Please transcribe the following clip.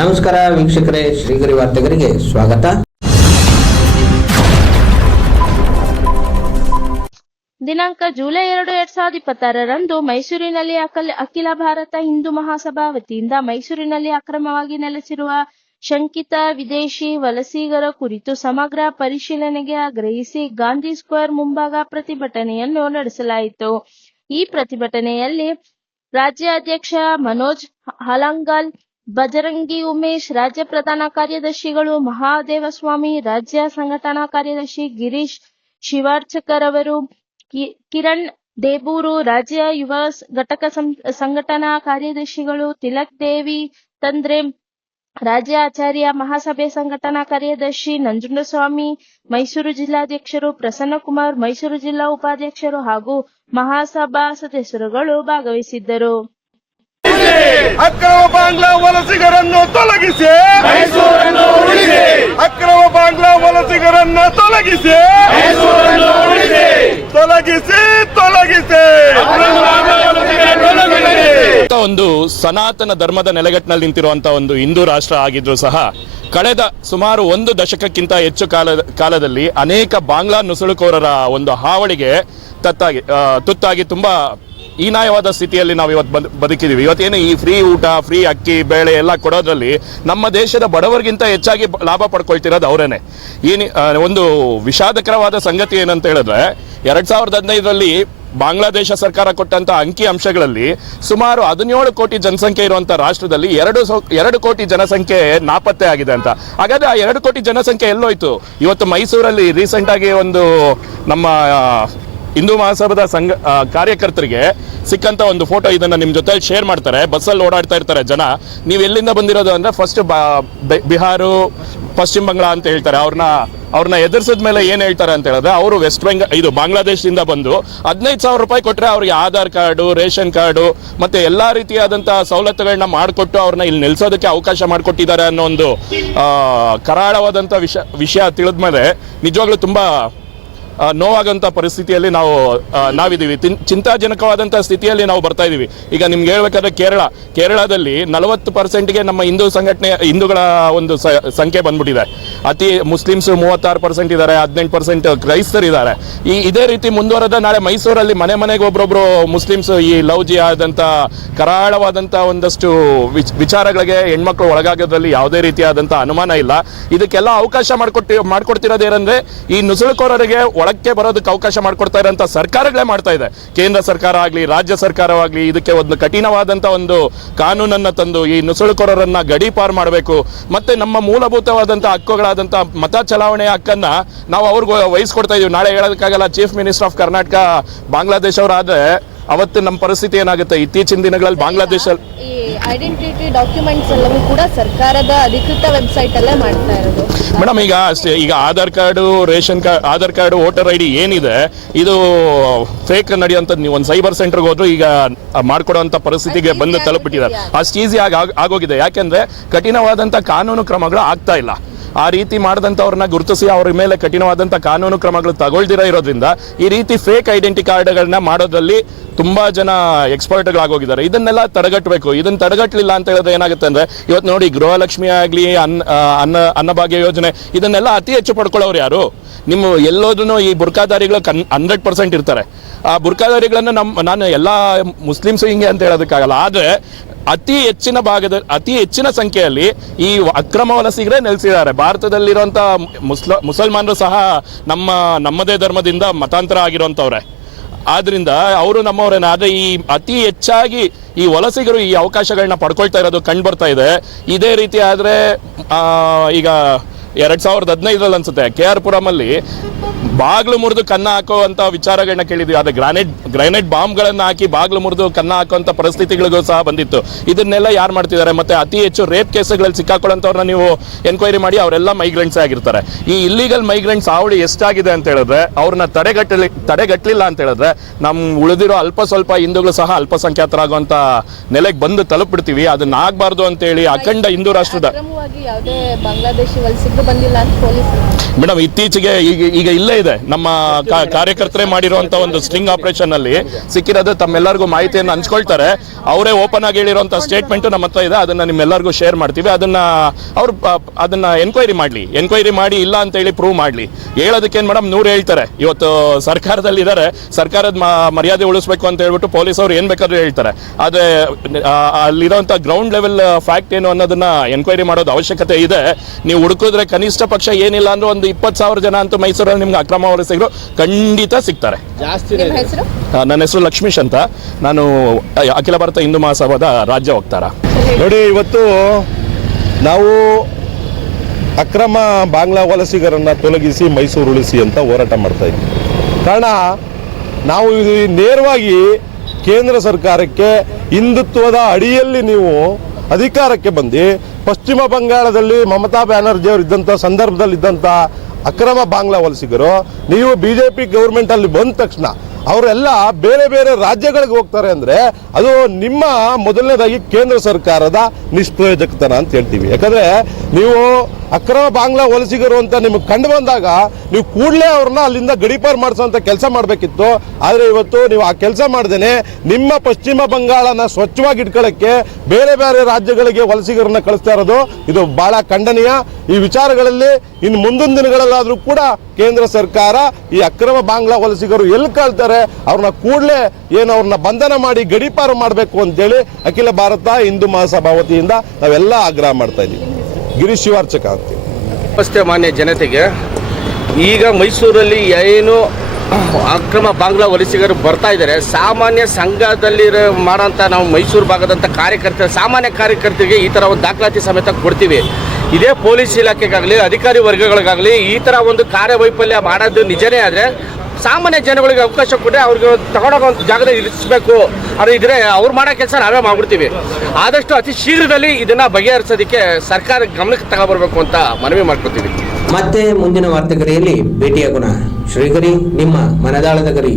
ನಮಸ್ಕಾರ ವೀಕ್ಷಕರೇ, ಶ್ರೀಗರಿ ವಾರ್ತೆಗರಿಗೆ ಸ್ವಾಗತ. ದಿನಾಂಕ ಜುಲೈ 2, 2026ರಂದು ಮೈಸೂರಿನಲ್ಲಿ ಅಖಿಲ ಭಾರತ ಹಿಂದೂ ಮಹಾಸಭಾ ವತಿಯಿಂದ ಮೈಸೂರಿನಲ್ಲಿ ಅಕ್ರಮವಾಗಿ ನೆಲೆಸಿರುವ ಶಂಕಿತ ವಿದೇಶಿ ವಲಸಿಗರ ಕುರಿತು ಸಮಗ್ರ ಪರಿಶೀಲನೆಗೆ ಆಗ್ರಹಿಸಿ ಗಾಂಧಿ ಸ್ಕ್ವೇರ್ ಮುಂಭಾಗ ಪ್ರತಿಭಟನೆಯನ್ನು ನಡೆಸಲಾಯಿತು. ಈ ಪ್ರತಿಭಟನೆಯಲ್ಲಿ ರಾಜ್ಯಾಧ್ಯಕ್ಷ ಮನೋಜ್ ಹಲಂಗಲ್, ಬಜರಂಗಿ ಉಮೇಶ್, ರಾಜ್ಯ ಪ್ರಧಾನ ಕಾರ್ಯದರ್ಶಿಗಳು ಮಹಾದೇವಸ್ವಾಮಿ, ರಾಜ್ಯ ಸಂಘಟನಾ ಕಾರ್ಯದರ್ಶಿ ಗಿರೀಶ್ ಶಿವಾರ್ಚಕರ್ ಅವರು, ಕಿರಣ್ ದೇಬೂರು, ರಾಜ್ಯ ಯುವ ಘಟಕ ಸಂಘಟನಾ ಕಾರ್ಯದರ್ಶಿಗಳು ತಿಲಕ್ ದೇವಿ ತಂದ್ರೆ, ರಾಜ್ಯ ಆಚಾರ್ಯ ಮಹಾಸಭೆ ಸಂಘಟನಾ ಕಾರ್ಯದರ್ಶಿ ನಂಜುಂಡಸ್ವಾಮಿ, ಮೈಸೂರು ಜಿಲ್ಲಾಧ್ಯಕ್ಷರು ಪ್ರಸನ್ನಕುಮಾರ್, ಮೈಸೂರು ಜಿಲ್ಲಾ ಉಪಾಧ್ಯಕ್ಷರು ಹಾಗೂ ಮಹಾಸಭಾ ಸದಸ್ಯರುಗಳು ಭಾಗವಹಿಸಿದ್ದರು. ಅಕ್ರಮ ಬಾಂಗ್ಲಾ ವಲಸಿಗರನ್ನು ತೊಲಗಿಸಿ, ಅಕ್ರಮ ಬಾಂಗ್ಲಾ ವಲಸಿಗರನ್ನು ತೊಲಗಿಸಿ, ತೊಲಗಿಸಿ ತೊಲಗಿಸಿ ಒಂದು ಸನಾತನ ಧರ್ಮದ ನೆಲೆಗಟ್ಟಿನಲ್ಲಿ ನಿಂತಿರುವಂತಹ ಒಂದು ಹಿಂದೂ ರಾಷ್ಟ್ರ ಆಗಿದ್ರು ಸಹ ಕಳೆದ ಸುಮಾರು 1 ದಶಕಕ್ಕಿಂತ ಹೆಚ್ಚು ಕಾಲದಲ್ಲಿ ಅನೇಕ ಬಾಂಗ್ಲಾ ನುಸುಳುಕೋರರ ಒಂದು ಹಾವಳಿಗೆ ತುತ್ತಾಗಿ ತುಂಬಾ ಹೀನಾಯವಾದ ಸ್ಥಿತಿಯಲ್ಲಿ ನಾವು ಇವತ್ತು ಬದುಕಿದೀವಿ. ಇವತ್ತೇನು ಈ ಫ್ರೀ ಊಟ, ಫ್ರೀ ಅಕ್ಕಿ, ಬೇಳೆ ಎಲ್ಲ ಕೊಡೋದ್ರಲ್ಲಿ ನಮ್ಮ ದೇಶದ ಬಡವರಿಗಿಂತ ಹೆಚ್ಚಾಗಿ ಲಾಭ ಪಡ್ಕೊಳ್ತಿರೋದು ಅವರೇನೆ. ಒಂದು ವಿಷಾದಕರವಾದ ಸಂಗತಿ ಏನಂತ ಹೇಳಿದ್ರೆ 2015ರಲ್ಲಿ ಬಾಂಗ್ಲಾದೇಶ ಸರ್ಕಾರ ಕೊಟ್ಟಂತ ಅಂಕಿ ಅಂಶಗಳಲ್ಲಿ ಸುಮಾರು 17 ಕೋಟಿ ಜನಸಂಖ್ಯೆ ಇರುವಂತ ರಾಷ್ಟ್ರದಲ್ಲಿ 2 ಕೋಟಿ ಜನಸಂಖ್ಯೆ ನಾಪತ್ತೆ ಆಗಿದೆ ಅಂತ. ಹಾಗಾದ್ರೆ ಆ 2 ಕೋಟಿ ಜನಸಂಖ್ಯೆ ಎಲ್ಲೋಯ್ತು? ಇವತ್ತು ಮೈಸೂರಲ್ಲಿ ರೀಸೆಂಟ್ ಆಗಿ ಒಂದು ನಮ್ಮ ಹಿಂದೂ ಮಹಾಸಭಾದ ಕಾರ್ಯಕರ್ತರಿಗೆ ಸಿಕ್ಕಂತ ಒಂದು ಫೋಟೋ, ಇದನ್ನ ನಿಮ್ ಜೊತೆ ಶೇರ್ ಮಾಡ್ತಾರೆ. ಬಸ್ಸಲ್ಲಿ ಓಡಾಡ್ತಾ ಇರ್ತಾರೆ ಜನ. ನೀವು ಎಲ್ಲಿಂದ ಬಂದಿರೋದು ಅಂದ್ರೆ ಫಸ್ಟ್ ಬಿಹಾರು, ಪಶ್ಚಿಮ ಬಂಗಾಳ ಅಂತ ಹೇಳ್ತಾರೆ. ಅವ್ರನ್ನ ಎದುರಿಸಿದ ಮೇಲೆ ಏನ್ ಹೇಳ್ತಾರೆ ಅಂತ ಹೇಳಿದ್ರೆ, ಅವರು ವೆಸ್ಟ್ ಬೆಂಗಾಲ್ ಇದು ಬಾಂಗ್ಲಾದೇಶದಿಂದ ಬಂದು 15,000 ರೂಪಾಯಿ ಕೊಟ್ಟರೆ ಅವ್ರಿಗೆ ಆಧಾರ್ ಕಾರ್ಡು, ರೇಷನ್ ಕಾರ್ಡು ಮತ್ತೆ ಎಲ್ಲಾ ರೀತಿಯಾದಂತಹ ಸವಲತ್ತುಗಳನ್ನ ಮಾಡಿಕೊಟ್ಟು ಅವ್ರನ್ನ ಇಲ್ಲಿ ನೆಲೆಸೋದಕ್ಕೆ ಅವಕಾಶ ಮಾಡಿಕೊಟ್ಟಿದ್ದಾರೆ ಅನ್ನೋ ಒಂದು ಕರಾಳವಾದಂತ ವಿಷಯ ತಿಳಿದ್ಮೇಲೆ ನಿಜವಾಗ್ಲೂ ತುಂಬಾ ನೋವಾಗಂತ ಪರಿಸ್ಥಿತಿಯಲ್ಲಿ ನಾವಿದ್ದೀವಿ. ಚಿಂತಾಜನಕವಾದಂತಹ ಸ್ಥಿತಿಯಲ್ಲಿ ನಾವು ಬರ್ತಾ ಇದೀವಿ. ಈಗ ನಿಮ್ಗೆ ಹೇಳ್ಬೇಕಾದ್ರೆ ಕೇರಳದಲ್ಲಿ 40%ಗೆ ನಮ್ಮ ಹಿಂದೂಗಳ ಒಂದು ಸಂಖ್ಯೆ ಬಂದ್ಬಿಟ್ಟಿದೆ. ಮುಸ್ಲಿಮ್ಸ್ 36% ಇದ್ದಾರೆ, 18% ಕ್ರೈಸ್ತರಿದ್ದಾರೆ. ಇದೇ ರೀತಿ ಮುಂದುವರೆದ ನಾಳೆ ಮೈಸೂರಲ್ಲಿ ಮನೆಗೆ ಒಬ್ರೊಬ್ರು ಮುಸ್ಲಿಮ್ಸ್ ಈ ಲವ್ ಜಿಹಾದಂತ ಕರಾಳವಾದಂತ ಒಂದಷ್ಟು ವಿಚಾರಗಳಿಗೆ ಹೆಣ್ಮಕ್ಳು ಒಳಗಾಗೋದ್ರಲ್ಲಿ ಯಾವುದೇ ರೀತಿಯಾದಂತ ಅನುಮಾನ ಇಲ್ಲ. ಇದಕ್ಕೆಲ್ಲ ಅವಕಾಶ ಮಾಡ್ಕೊಡ್ತಿರೋದೇನಂದ್ರೆ ಈ ನುಸುಳುಕೋರರಿಗೆ ಒಳಕ್ಕೆ ಬರೋದಕ್ಕೆ ಅವಕಾಶ ಮಾಡ್ಕೊಡ್ತಾ ಇರೋಂಥ ಸರ್ಕಾರಗಳೇ ಮಾಡ್ತಾ ಇದೆ. ಕೇಂದ್ರ ಸರ್ಕಾರ ಆಗಲಿ, ರಾಜ್ಯ ಸರ್ಕಾರವಾಗಲಿ ಇದಕ್ಕೆ ಒಂದು ಕಠಿಣವಾದಂಥ ಒಂದು ಕಾನೂನನ್ನು ತಂದು ಈ ನುಸುಳುಕೋರರನ್ನ ಗಡೀಪಾರು ಮಾಡಬೇಕು. ಮತ್ತೆ ನಮ್ಮ ಮೂಲಭೂತವಾದಂಥ ಹಕ್ಕುಗಳಾದಂಥ ಮತ ಚಲಾವಣೆಯ ಹಕ್ಕನ್ನ ನಾವು ಅವ್ರಿಗೆ ವಹಿಸ್ಕೊಡ್ತಾ ಇದೀವಿ. ನಾಳೆ ಹೇಳೋದಕ್ಕಾಗಲ್ಲ, ಚೀಫ್ ಮಿನಿಸ್ಟರ್ ಆಫ್ ಕರ್ನಾಟಕ ಬಾಂಗ್ಲಾದೇಶವರಾದ್ರೆ ಅವತ್ತು ನಮ್ಮ ಪರಿಸ್ಥಿತಿ ಏನಾಗುತ್ತೆ? ಇತ್ತೀಚಿನ ದಿನಗಳಲ್ಲಿ ಬಾಂಗ್ಲಾದೇಶ ಐಡೆಂಟಿಟಿ ಡಾಕ್ಯುಮೆಂಟ್ಸ್ ಎಲ್ಲವೂ ಕೂಡ ಸರ್ಕಾರದ ಅಧಿಕೃತ ವೆಬ್ಸೈಟ್ ಅಲ್ಲೇ ಮಾಡ್ತಾ ಇರೋದು. ಮೇಡಮ್, ಈಗ Aadhaar card, ration card, Aadhaar card, voter ID ಏನಿದೆ ಇದು ಫೇಕ್ ನಡೆಯುವಂಥದ್ದು. ನೀವು ಒಂದು ಸೈಬರ್ ಸೆಂಟರ್ಗೆ ಹೋದ್ರು ಈಗ ಮಾಡ್ಕೊಡುವಂತ ಪರಿಸ್ಥಿತಿಗೆ ಬಂದು ತಲುಪಿಟ್ಟಿದ್ದಾರೆ. ಅಷ್ಟು ಈಸಿ ಆಗೋಗಿದೆ. ಯಾಕೆಂದ್ರೆ ಕಠಿಣವಾದಂತ ಕಾನೂನು ಕ್ರಮಗಳು ಆಗ್ತಾ ಇಲ್ಲ. ಆ ರೀತಿ ಮಾಡಿದಂಥವ್ರನ್ನ ಗುರುತಿಸಿ ಅವ್ರ ಮೇಲೆ ಕಠಿಣವಾದಂಥ ಕಾನೂನು ಕ್ರಮಗಳು ತಗೊಳ್ದಿರ ಇರೋದ್ರಿಂದ ಈ ರೀತಿ ಫೇಕ್ ಐಡೆಂಟಿ ಕಾರ್ಡ್ಗಳನ್ನ ಮಾಡೋದ್ರಲ್ಲಿ ತುಂಬಾ ಜನ ಎಕ್ಸ್ಪರ್ಟ್ಗಳಾಗೋಗಿದ್ದಾರೆ. ಇದನ್ನೆಲ್ಲ ತಡೆಗಟ್ಟಬೇಕು. ಇದನ್ನ ತಡೆಗಟ್ಟಲಿಲ್ಲ ಅಂತ ಹೇಳಿದ್ರೆ ಏನಾಗುತ್ತೆ ಅಂದ್ರೆ, ಇವತ್ತು ನೋಡಿ ಗೃಹಲಕ್ಷ್ಮಿ ಆಗಲಿ, ಅನ್ನಭಾಗ್ಯ ಯೋಜನೆ ಇದನ್ನೆಲ್ಲ ಅತಿ ಹೆಚ್ಚು ಪಡ್ಕೊಳ್ಳೋರು ಯಾರು? ನಿಮ್ಮ ಎಲ್ಲೋದೂ ಈ ಬುರ್ಕಾದಾರಿಗಳು 100% ಇರ್ತಾರೆ. ಆ ಬುರ್ಕಾದಾರಿಗಳನ್ನು ನಾನು ಎಲ್ಲ ಮುಸ್ಲಿಮ್ಸ್ ಹಿಂಗೆ ಅಂತ ಹೇಳೋದಕ್ಕಾಗಲ್ಲ. ಆದರೆ ಅತಿ ಹೆಚ್ಚಿನ ಸಂಖ್ಯೆಯಲ್ಲಿ ಈ ಅಕ್ರಮ ವಲಸಿಗರೇ ನೆಲೆಸಿದ್ದಾರೆ. ಭಾರತದಲ್ಲಿರುವಂಥ ಮುಸಲ್ಮಾನರು ಸಹ ನಮ್ಮದೇ ಧರ್ಮದಿಂದ ಮತಾಂತರ ಆಗಿರುವಂಥವ್ರೆ. ಆದ್ರಿಂದ ಅವರು ನಮ್ಮವರೇನ. ಆದರೆ ಈ ಅತಿ ಹೆಚ್ಚಾಗಿ ಈ ವಲಸಿಗರು ಈ ಅವಕಾಶಗಳನ್ನ ಪಡ್ಕೊಳ್ತಾ ಇರೋದು ಕಂಡು ಬರ್ತಾ ಇದೆ. ಇದೇ ರೀತಿ ಆದರೆ ಈಗ 2015ರಲ್ಲಿ ಅನ್ಸುತ್ತೆ KR ಪುರಮಲ್ಲಿ ಬಾಗ್ಲು ಮುರಿದು ಕನ್ನ ಹಾಕುವಂತ ವಿಚಾರಗಳನ್ನ ಕೇಳಿದ್ವಿ. ಆದ್ರೆ ಗ್ರಾನೈಟ್ ಬಾಂಬ್ಗಳನ್ನ ಹಾಕಿ ಬಾಗ್ಲು ಮುರಿದು ಕನ್ನ ಹಾಕುವಂತ ಪರಿಸ್ಥಿತಿಗಳಿಗೂ ಸಹ ಬಂದಿತ್ತು. ಇದನ್ನೆಲ್ಲ ಯಾರು ಮಾಡ್ತಿದ್ದಾರೆ? ಮತ್ತೆ ಅತಿ ಹೆಚ್ಚು ರೇಪ್ ಕೇಸ್ಗಳಲ್ಲಿ ಸಿಕ್ಕಾಕೊಳ್ಳೋಂಥವ್ರನ್ನ ನೀವು ಎನ್ಕ್ವೈರಿ ಮಾಡಿ, ಅವರೆಲ್ಲ ಮೈಗ್ರೆಂಟ್ಸ್ ಆಗಿರ್ತಾರೆ. ಈ ಇಲ್ಲಿಗಲ್ ಮೈಗ್ರೆಂಟ್ಸ್ ಹಾವಳಿ ಎಷ್ಟಾಗಿದೆ ಅಂತ ಹೇಳಿದ್ರೆ, ಅವ್ರನ್ನ ತಡೆಗಟ್ಟಲಿಲ್ಲ ಅಂತ ಹೇಳಿದ್ರೆ ಉಳಿದಿರೋ ಅಲ್ಪ ಸ್ವಲ್ಪ ಹಿಂದೂಗಳು ಸಹ ಅಲ್ಪಸಂಖ್ಯಾತರಾಗುವಂತ ನೆಲೆಗೆ ಬಂದು ತಲುಪಿಡ್ತೀವಿ. ಅದನ್ನ ಆಗ್ಬಾರ್ದು ಅಂತ ಹೇಳಿ ಅಖಂಡ ಹಿಂದೂ ರಾಷ್ಟ್ರದ ಬಾಂಗ್ಲಾದೇಶಿ ವಲಸಿಗರು ಬಂದಿಲ್ಲ ಅಂತ ಪೊಲೀಸ್ ಮೇಡಮ್ ಇತ್ತೀಚೆಗೆ ಈಗ ಇಲ್ಲೇ ಇದೆ. ನಮ್ಮ ಕಾರ್ಯಕರ್ತರೇ ಮಾಡಿರುವಂತ ಒಂದು ಸ್ಟಿಂಗ್ ಆಪರೇಷನ್ ಅಲ್ಲಿ ಸಿಕ್ಕಿರೋದು. ತಮ್ಮೆಲ್ಲರಿಗೂ ಮಾಹಿತಿಯನ್ನು ಹಂಚ್ಕೊಳ್ತಾರೆ. ಅವರೇ ಓಪನ್ ಆಗಿ ಹೇಳಿರುವಂತ ಸ್ಟೇಟ್ಮೆಂಟ್ ನಮ್ಮ ಹತ್ರ ಇದೆ. ಅದನ್ನ ನಿಮ್ಮೆಲ್ಲರಿಗೂ ಶೇರ್ ಮಾಡ್ತೀವಿ. ಅದನ್ನ ಎನ್ಕ್ವೈರಿ ಮಾಡಿ ಇಲ್ಲ ಅಂತ ಹೇಳಿ ಪ್ರೂವ್ ಮಾಡ್ಲಿ. ಹೇಳೋದಕ್ಕೆ ಏನ್ ಮೇಡಮ್ 100 ಹೇಳ್ತಾರೆ. ಇವತ್ತು ಸರ್ಕಾರದಲ್ಲಿ ಇದ್ದಾರೆ, ಸರ್ಕಾರದ ಮರ್ಯಾದೆ ಉಳಿಸ್ಬೇಕು ಅಂತ ಹೇಳ್ಬಿಟ್ಟು ಪೊಲೀಸ್ ಅವ್ರು ಏನ್ ಬೇಕಾದ್ರೂ ಹೇಳ್ತಾರೆ. ಆದ್ರೆ ಅಲ್ಲಿರುವಂತ ಗ್ರೌಂಡ್ ಲೆವೆಲ್ ಫ್ಯಾಕ್ಟ್ ಏನು ಅನ್ನೋದನ್ನ ಎನ್ಕ್ವೈರಿ ಮಾಡೋದು ಅವಶ್ಯಕತೆ ಇದೆ. ನೀವು ಹುಡುಕಿದ್ರೆ ಕನಿಷ್ಠ ಪಕ್ಷ ಏನಿಲ್ಲ ಅಂದ್ರೆ ಒಂದು 20,000 ಜನ ಅಂತೂ ಮೈಸೂರಲ್ಲಿ ನಿಮ್ಗೆ ಅಕ್ರಮ ವಲಸಿಗರು ಖಂಡಿತ ಸಿಗ್ತಾರೆ. ನಿಮ್ಮ ಹೆಸರು? ನನ್ನ ಹೆಸರು ಲಕ್ಷ್ಮೀಶ್ ಅಂತ. ನಾನು ಅಖಿಲ ಭಾರತ ಹಿಂದೂ ಮಹಾಸಭಾದ ರಾಜ್ಯ ವಕ್ತಾರ. ನೋಡಿ, ಇವತ್ತು ನಾವು ಅಕ್ರಮ ಬಾಂಗ್ಲಾ ವಲಸಿಗರನ್ನ ತೊಲಗಿಸಿ ಮೈಸೂರು ಉಳಿಸಿ ಅಂತ ಹೋರಾಟ ಮಾಡ್ತಾ ಇದ್ದೀವಿ. ಕಾರಣ ನಾವು ನೇರವಾಗಿ ಕೇಂದ್ರ ಸರ್ಕಾರಕ್ಕೆ ಹಿಂದುತ್ವದ ಅಡಿಯಲ್ಲಿ ನೀವು ಅಧಿಕಾರಕ್ಕೆ ಬಂದು ಪಶ್ಚಿಮ ಬಂಗಾಳದಲ್ಲಿ ಮಮತಾ ಬ್ಯಾನರ್ಜಿ ಅವರು ಇದ್ದಂಥ ಸಂದರ್ಭದಲ್ಲಿ ಇದ್ದಂಥ ಅಕ್ರಮ ಬಾಂಗ್ಲಾ ವಲಸಿಗರು ನೀವು BJP ಗೌರ್ಮೆಂಟ್ ಅಲ್ಲಿ ಬಂದ ತಕ್ಷಣ ಅವರೆಲ್ಲ ಬೇರೆ ಬೇರೆ ರಾಜ್ಯಗಳಿಗೆ ಹೋಗ್ತಾರೆ ಅಂದ್ರೆ ಅದು ನಿಮ್ಮ ಮೊದಲನೇದಾಗಿ ಕೇಂದ್ರ ಸರ್ಕಾರದ ನಿಷ್ಪ್ರಯೋಜಕತನ ಅಂತ ಹೇಳ್ತೀವಿ. ಯಾಕಂದ್ರೆ ನೀವು ಅಕ್ರಮ ಬಾಂಗ್ಲಾ ವಲಸಿಗರು ಅಂತ ನಿಮಗೆ ಕಂಡು ಬಂದಾಗ ನೀವು ಕೂಡಲೇ ಅವ್ರನ್ನ ಅಲ್ಲಿಂದ ಗಡೀಪಾರು ಮಾಡಿಸೋಂಥ ಕೆಲಸ ಮಾಡಬೇಕಿತ್ತು. ಆದರೆ ಇವತ್ತು ನೀವು ಆ ಕೆಲಸ ಮಾಡ್ದೇನೆ ನಿಮ್ಮ ಪಶ್ಚಿಮ ಬಂಗಾಳನ ಸ್ವಚ್ಛವಾಗಿ ಇಟ್ಕೊಳ್ಳೋಕ್ಕೆ ಬೇರೆ ಬೇರೆ ರಾಜ್ಯಗಳಿಗೆ ವಲಸಿಗರನ್ನ ಕಳಿಸ್ತಾ ಇರೋದು ಇದು ಬಹಳ ಖಂಡನೀಯ. ಈ ವಿಚಾರಗಳಲ್ಲಿ ಇನ್ನು ಮುಂದಿನ ದಿನಗಳಲ್ಲಾದರೂ ಕೂಡ ಕೇಂದ್ರ ಸರ್ಕಾರ ಈ ಅಕ್ರಮ ಬಾಂಗ್ಲಾ ವಲಸಿಗರು ಎಲ್ಲಿ ಕಳ್ತಾರೆ ಅವ್ರನ್ನ ಕೂಡಲೇ ಅವ್ರನ್ನ ಬಂಧನ ಮಾಡಿ ಗಡೀಪಾರು ಮಾಡಬೇಕು ಅಂತೇಳಿ ಅಖಿಲ ಭಾರತ ಹಿಂದೂ ಮಹಾಸಭಾ ವತಿಯಿಂದ ನಾವೆಲ್ಲ ಆಗ್ರಹ ಮಾಡ್ತಾ ಇದ್ದೀವಿ. ಗಿರೀಶ್ ಶಿವಾರ್ಚಕ ಅಂತೀವಿ. ನಮಸ್ತೆ ಮಾನ್ಯ ಜನತೆಗೆ. ಈಗ ಮೈಸೂರಲ್ಲಿ ಏನು ಅಕ್ರಮ ಬಾಂಗ್ಲಾ ವಲಸಿಗರು ಬರ್ತಾ ಇದ್ದಾರೆ, ಸಾಮಾನ್ಯ ಸಂಘದಲ್ಲಿ ಮಾಡೋಂಥ ನಾವು ಮೈಸೂರು ಭಾಗದಂಥ ಸಾಮಾನ್ಯ ಕಾರ್ಯಕರ್ತರಿಗೆ ಈ ಥರ ಒಂದು ದಾಖಲಾತಿ ಸಮೇತ ಕೊಡ್ತೀವಿ. ಇದೇ ಪೊಲೀಸ್ ಇಲಾಖೆಗಾಗಲಿ ಅಧಿಕಾರಿ ವರ್ಗಗಳಿಗಾಗಲಿ ಈ ಥರ ಒಂದು ಕಾರ್ಯವೈಫಲ್ಯ ಮಾಡೋದು ನಿಜನೇ. ಆದರೆ ಸಾಮಾನ್ಯ ಜನಗಳಿಗೆ ಅವಕಾಶ ಕೊಟ್ಟರೆ ಅವ್ರಿಗೆ ತಗೊಂಡೋಗೋ ಒಂದು ಜಾಗದಲ್ಲಿ ಇರಿಸಬೇಕು. ಅದು ಇದ್ರೆ ಅವ್ರು ಮಾಡೋ ಕೆಲಸ ನಾವೇ ಮಾಡ್ಬಿಡ್ತೀವಿ. ಆದಷ್ಟು ಅತಿ ಶೀಘ್ರದಲ್ಲಿ ಇದನ್ನ ಬಗೆಹರಿಸೋದಕ್ಕೆ ಸರ್ಕಾರ ಗಮನಕ್ಕೆ ತಗೊಬರ್ಬೇಕು ಅಂತ ಮನವಿ ಮಾಡ್ಕೊತೀವಿ. ಮತ್ತೆ ಮುಂದಿನ ವಾರ್ತೆಗರಿಯಲ್ಲಿ ಭೇಟಿಯಾಗೋಣ. ಶ್ರೀಗರಿ, ನಿಮ್ಮ ಮನದಾಳದ ಗರಿ.